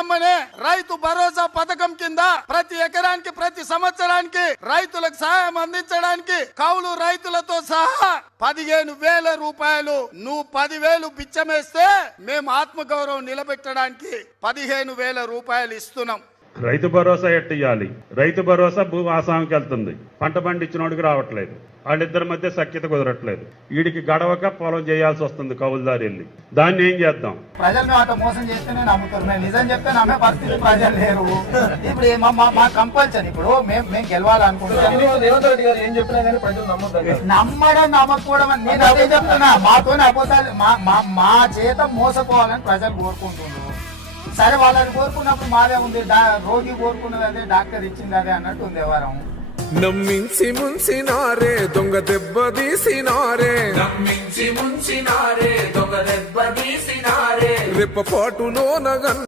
అమ్మనే రైతు భరోసా పథకం కింద ప్రతి ఎకరానికి ప్రతి సంవత్సరానికి రైతులకు సహాయం అందించడానికి కౌలు రైతులతో సహా 15,000 రూపాయలు. నువ్వు 10,000 బిచ్చమేస్తే మేము ఆత్మగౌరవం నిలబెట్టడానికి 15,000 రూపాయలు ఇస్తున్నాం. రైతు భరోసా ఎట్టియాలి? రైతు భరోసా భూ ఆసాంకి వెళ్తుంది, పంట పండించినోడికి రావట్లేదు. వాళ్ళిద్దరి మధ్య సఖ్యత కుదరట్లేదు. వీడికి గడవక పొలం చేయాల్సి వస్తుంది కౌలుదారు వెళ్ళి. దాన్ని ఏం చేద్దాం? ప్రజలను అట్లా మోసం చేస్తేనే నమ్ముతారు. మేము నిజం చెప్తే నమ్మే పరిస్థితి ప్రజలు లేరు. ఇప్పుడు మా కంపల్సరీ ఇప్పుడు మేము గెలవాలనుకుంటున్నాం. నమ్మడం నమ్మకపోవడం నేను అదే చెప్తున్నా. మాతోనే అబద్ధాలు మా చేత మోసపోవాలని ప్రజలు కోరుకుంటున్నారు. సరే వాళ్ళని కోరుకున్నప్పుడు మాదే ఉంది, రోగి కోరుకున్నది అదే, డాక్టర్ ఇచ్చింది అదే అన్నట్టు ఉంది వ్యవహారం. నమ్మించి ముంచినారే దొంగ దెబ్బ తీసినారే, నమ్మించి ముంచినారే దొంగ దెబ్బ తీసినారే, రెప్పపాటులో నగన్